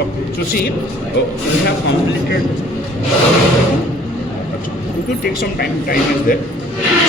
Okay. So see, we have completed. It will take some time. Time is there.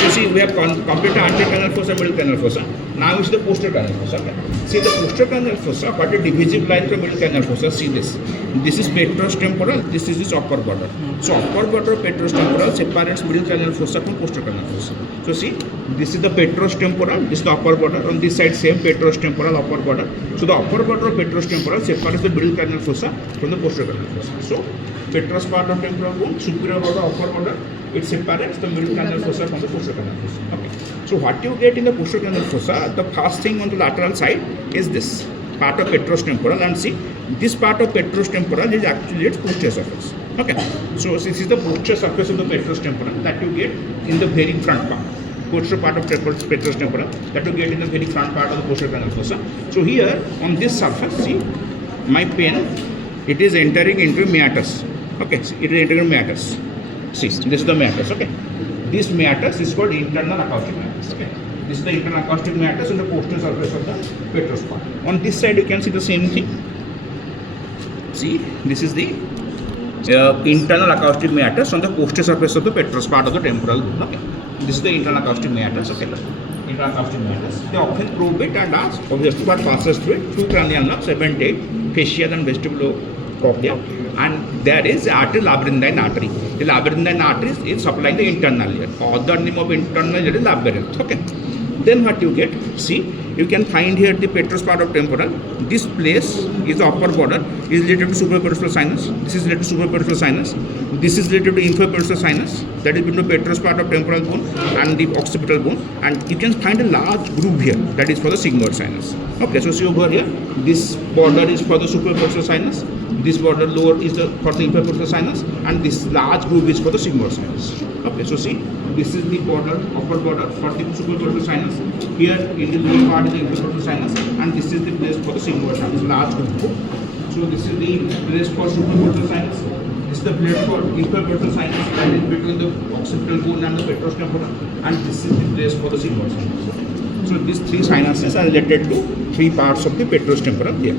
So see, we have completed anterior canal fossa, middle canal fossa. Now is the posterior canal fossa. Okay. See the posterior canal fossa. What is divisive line from middle canal fossa? See this. This is petrostemporal. This is its upper border. So upper border petrostemporal separates middle canal fossa from posterior canal fossa. So see, this is the petrostemporal. This is the upper border. On this side, same petrostemporal upper border. So the upper border of petrostemporal separates the middle canal fossa from the posterior canal fossa. So petrous part of temporal bone, superior border, upper border, it separates the middle canal fossa from the posterior canal fossa. Okay. So what you get in the posterior canal fossa, the first thing on the lateral side is this part of petrostemporal, and see this part of petrostemporal is actually its posterior surface. Okay. So this is the posterior surface of the petrostemporal that you get in the very front part. Posterior part of petrostemporal that you get in the very front part of the posterior canal fossa. So here on this surface, see my pen, it is entering into meatus. Okay, so it is entering meatus. See, this is the meatus. Okay, this meatus is called internal acoustic meatus. Okay, this is the internal acoustic meatus on the posterior surface of the petrous part. On this side, you can see the same thing. See, this is the internal acoustic meatus on the posterior surface of the petrous part of the temporal bone. Okay, this is the internal acoustic meatus. Okay, internal acoustic meatus. They often probe it and ask, obviously, what passes through it? Two cranial nerves, 7 to 8, facial and vestibulocochlear, and there is artery, labyrinthine artery. The labyrinthine artery is supplying the internal ear. Other name of internal ear is labyrinth. Okay. Then what you get? See, you can find here the petrous part of temporal. This place is the upper border, is related to supraperipheral sinus. This is related to supraperipheral sinus. This is related to infraperipheral sinus, that is between the petrous part of temporal bone and the occipital bone. And you can find a large groove here, that is for the sigmoid sinus. Okay, so see over here, this border is for the supraperipheral sinus. This border lower is for the infraperipheral sinus, and this large groove is for the sigmoid sinus. Okay, so see, this is the border, upper border for the supraperipheral sinus. Here in the lower part is the infraperipheral sinus, and this is the place for the sigmoid sinus, large groove. So this is the place for supraperipheral sinus. This is the place for infraperipheral sinus, that is between the occipital bone and the petrostemporal, and this is the place for the sigmoid sinus. So these three sinuses are related to three parts of the petrostemporal here.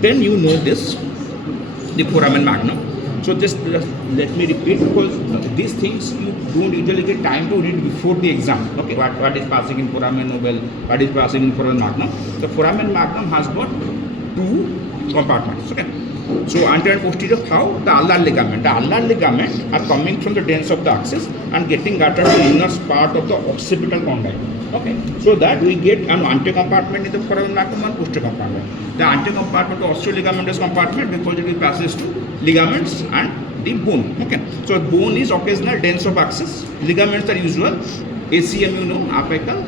Then you know this, the foramen magnum. So just let me repeat, because these things you don't usually get time to read before the exam. Okay, what is passing in foramen ovale, what is passing in foramen magnum. The foramen magnum has got two compartments. Okay. So anterior and posterior, how? The ulnar ligament. The ulnar ligament are coming from the dens of the axis and getting gathered to the inner part of the occipital condyle. Okay, so that we get an anterior compartment in the foramen magnum and posterior compartment. The anterior compartment of osteoligamentous compartment, because it passes to ligaments and the bone. Okay, so bone is occasional dens of axis. Ligaments are usual ACM, you know, apical,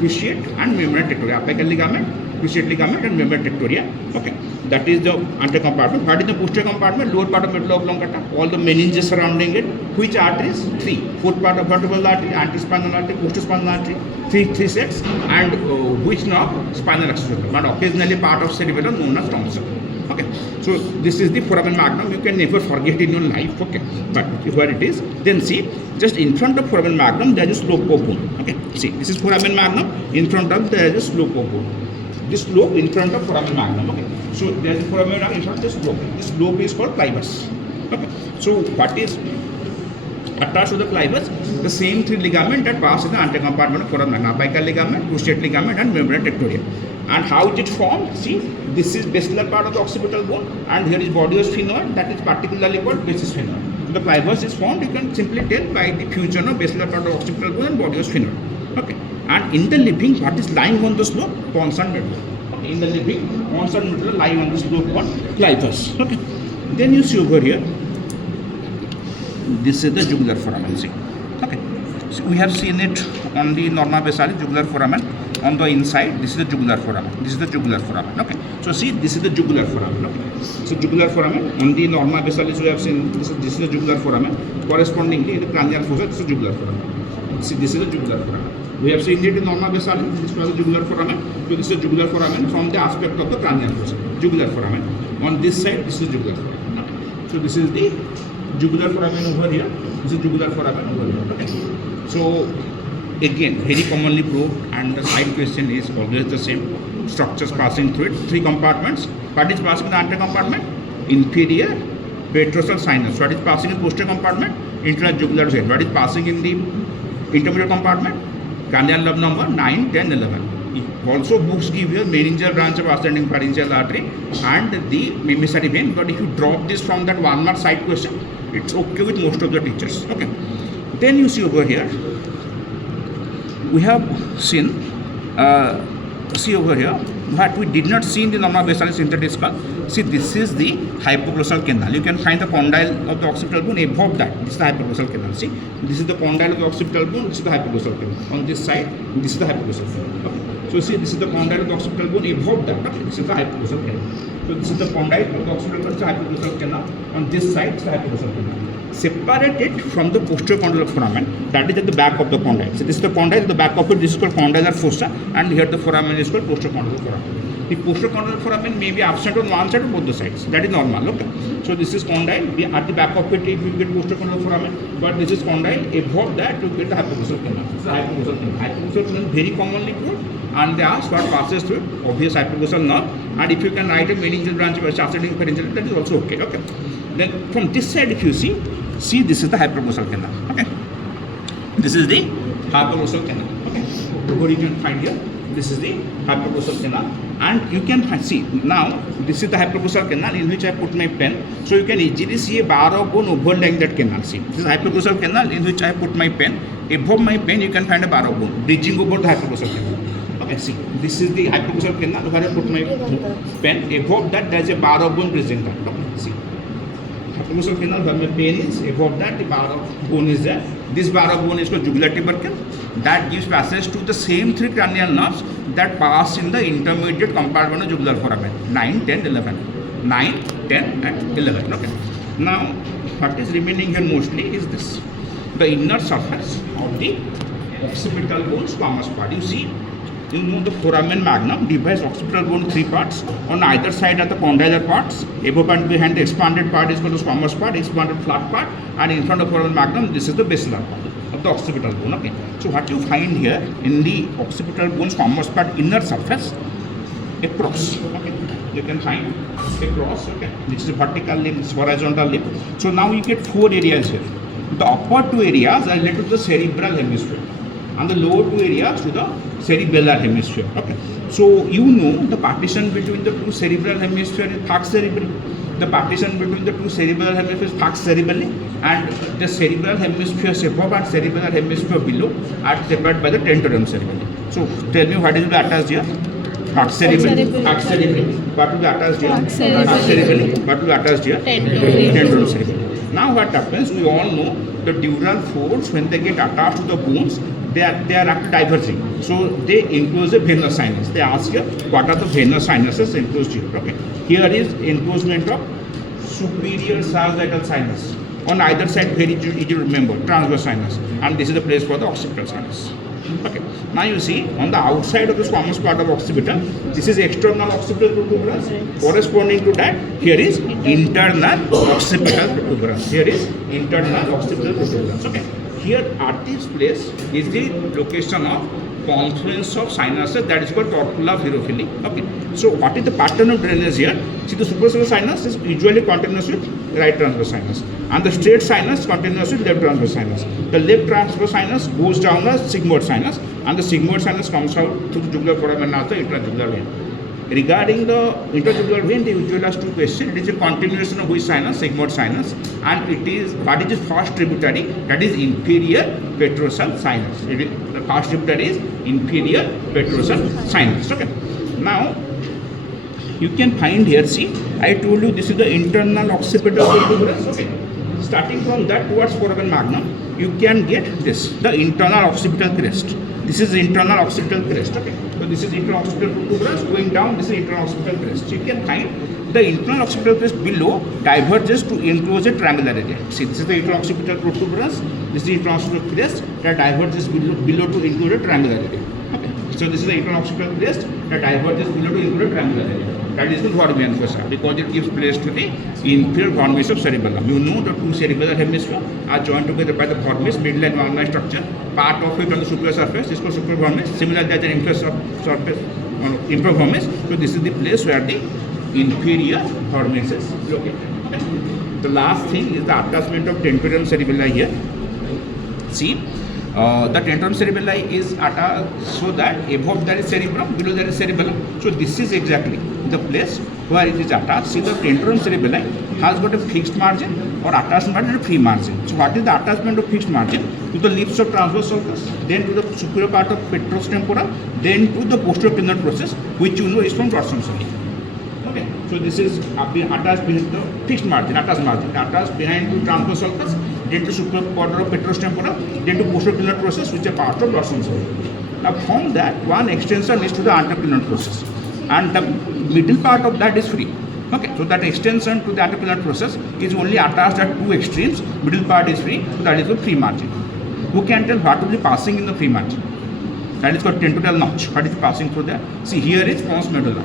cruciate and membrane tectoria. Apical ligament, cruciate ligament and membrane tectoria. Okay, that is the anterior compartment. What is the posterior compartment? Lower part of medulla oblongata, all the meninges surrounding it. Which arteries? Three. Fourth part of vertebral artery, antispinal artery, postspinal artery, three sets, and which nerve? Spinal axis, but occasionally part of cerebellum known as tonsil. Okay, so this is the foramen magnum. You can never forget in your life. Okay, but where it is, then see, just in front of foramen magnum there is a slope of bone. Okay, see, this is foramen magnum. In front of there is a slope of bone. This slope in front of foramen magnum. Okay, so there is a foramen magnum in front of this slope. This slope is called clivus. Okay, so what is attached to the clivus? The same three ligaments that pass in the anterior compartment of foramen magnum: apical ligament, cruciate ligament, and membrane tectoria. And how is it formed? See, this is basilar part of the occipital bone, and here is body sphenoid, that is particularly called basis sphenoid. The clivus is formed, you can simply tell by the fusion of basilar part of occipital bone and body sphenoid. Okay, and in the living, what is lying on the slope? Pons and medulla. Okay, in the living, pons and medulla lie on the slope called clivus. Okay, then you see over here, this is the jugular foramen. See, okay, so we have seen it on the norma basalis, jugular foramen. On the inside, this is the jugular foramen. This is the jugular foramen. Okay, so see, this is the jugular foramen. Okay, so jugular foramen on the norma basalis we have seen this is the jugular foramen. Correspondingly, in the cranial fossa, this is jugular foramen. See, this is the jugular foramen. We have seen it in norma basalis. This was the jugular foramen. So this is the jugular foramen from the aspect of the cranial fossa. Jugular foramen. On this side, this is jugular foramen. Okay. So this is the jugular foramen over here. This is jugular foramen over here. Okay. So again, very commonly proved, and the side question is always the same. structures passing through it, 3 compartments. What is passing in the anterior compartment? Inferior petrosal sinus. What is passing in posterior compartment? Internal jugular vein. What is passing in the intermediate compartment? Cranial nerve number 9, 10, 11. Also, books give you meningeal branch of ascending pharyngeal artery and the mesenteric vein. But if you drop this from that 1 mark side question, it's okay with most of the teachers. Okay. Then you see over here, we have seen, see over here, what we did not see in the normal basalis interdiscal. See, this is the hypoglossal canal. You can find the condyle of the occipital bone above that. This is the hypoglossal canal. See, this is the condyle of the occipital bone, this is the hypoglossal canal. On this side, this is the hypoglossal canal. Okay. So see, this is the condyle of the occipital bone above that. Okay. This is the hypoglossal canal. So this is the condyle of the occipital bone, this is the hypoglossal canal. On this side, it's the hypoglossal canal. Separated from the posterior condylar foramen, that is at the back of the condyle. So this is the condyle, the back of it, this is called condylar fossa, and here the foramen is called posterior condylar foramen. The posterior condylar foramen may be absent on one side or both the sides. That is normal. Okay. So this is condyle. At the back of it, you get posterior condylar foramen, but this is condyle. Above that, you get the hypoglossal canal. This is the hypoglossal canal. Hypoglossal canal is very commonly called, and they ask what passes through it. Obvious hypoglossal nerve, and if you can write a meningeal branch of ascending pharyngeal, that is also okay. Okay. Then from this side, if you see this is the hypoglossal canal. Okay. This is the hypoglossal canal. Okay. What you can find here, this is the hypoglossal canal, and you can see now this is the hypoglossal canal in which I put my pen. So you can easily see a bar of bone overlying that canal. See, this is hypoglossal canal in which I put my pen. Above my pen, you can find a bar of bone bridging over the hypoglossal canal. Okay. See, this is the hypoglossal canal where I put my pen. Above that, there is a bar of bone bridging that. Okay. See. Hypoglossal canal where my pen is, above that the bar of bone is there. This bar of bone is called jugular tubercle. That gives passage to the same 3 cranial nerves that pass in the intermediate compartment of jugular foramen, 9, 10, 11. 9, 10 and 11. Okay. Now, what is remaining here mostly is this. The inner surface of the occipital bone squamous part. You see, you know the foramen magnum divides occipital bone in 3 parts. On either side are the condylar parts. Above and behind the expanded part is called the squamous part, expanded flat part, and in front of foramen magnum, this is the basilar part of the occipital bone. Okay. So what you find here in the occipital bone squamous part inner surface, a cross. Okay. You can find a cross. Okay. This is a vertical limb, this is horizontal limb. So now you get 4 areas here. The upper 2 areas are related to the cerebral hemisphere, and the lower 2 areas to the cerebellar hemisphere. Okay. So you know the partition between the 2 cerebral hemisphere is falx cerebelli. The partition between the 2 cerebral hemispheres is falx cerebelli, and the cerebral hemispheres above and cerebellar hemisphere below are separated by the tentorium cerebelli. So tell me what is to be attached here? Falx cerebelli. Falx cerebelli. What will be attached here? Falx cerebelli. What will be attached here? Tentorium cerebelli. Now what happens? We all know the dural folds when they get attached to the bones, they are actually diverging. So they enclose a venous sinus. They ask you what are the venous sinuses enclosed here. Okay. Here is enclosement of superior sagittal sinus. On either side, very easy to remember, transverse sinus. And this is the place for the occipital sinus. Okay. Now you see on the outside of the squamous part of occipital, this is external occipital protuberance. Corresponding to that, here is internal occipital protuberance. Here is internal occipital protuberance. Okay. Here at this place is the location of confluence of sinuses, that is called torpula virophili. Okay. So what is the pattern of drainage here? See, the suprascleral sinus is usually continuous with right transverse sinus, and the straight sinus continuous with left transverse sinus. The left transverse sinus goes down as sigmoid sinus, and the sigmoid sinus comes out through the jugular foramen as the intrajugular vein. Regarding the intrajugular vein, they usually ask 2 questions. It is a continuation of which sinus? Sigmoid sinus, and it is what is its first tributary? That is inferior petrosal sinus. The first tributary is inferior petrosal sinus. Okay. Now you can find here. See, I told you this is the internal occipital protuberance. Okay. Starting from that towards foramen magnum, you can get this, the internal occipital crest. This is the internal occipital crest. Okay. So this is internal occipital protuberance going down. This is internal occipital crest. So you can find the internal occipital crest below diverges to enclose a triangular area. See, this is the internal occipital protuberance. This is the internal occipital crest that diverges below to include a triangular area. Okay. So this is the internal occipital crest that diverges below to include a triangular area. That is the Vormian fossa because it gives place to the inferior cornice of cerebellum. You know the 2 cerebellar hemispheres are joined together by the cornice, midline valvular structure. Part of it on the superior surface is called superior cornice. Similarly, there is an inferior surface inferior vermis. So this is the place where the inferior vermis is located. Okay. The last thing is the attachment of tentorium cerebelli here. See, the tentorium cerebelli is attached so that above there is cerebrum, below there is cerebellum. So this is exactly the place where it is attached. See, the tentorium cerebelli has got a fixed margin or attached margin and a free margin. So what is the attachment of fixed margin? To the lips of transverse sulcus, then to the superior part of petrous tempora, then to the posterior cranial process, which you know is from dorsum soli. Okay, so this is attached behind the fixed margin, attached behind the transverse sulcus, then to superior part of petrous tempora, then to posterior cranial process, which are part of dorsum soli. Now from that, one extension is to the anterocranial process, and the middle part of that is free. Okay, so that extension to the anterocranial process is only attached at two extremes. Middle part is free, so that is the free margin. Who can tell what will be passing in the free margin? That is called tentorial notch. What is passing through there? See, here is pons medulla.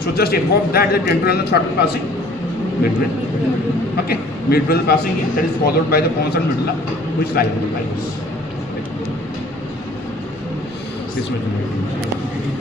So just above that, the tentorial notch what is passing? Midbrain. Okay, midbrain passing here. That is followed by the pons and medulla, which lie like this. This much.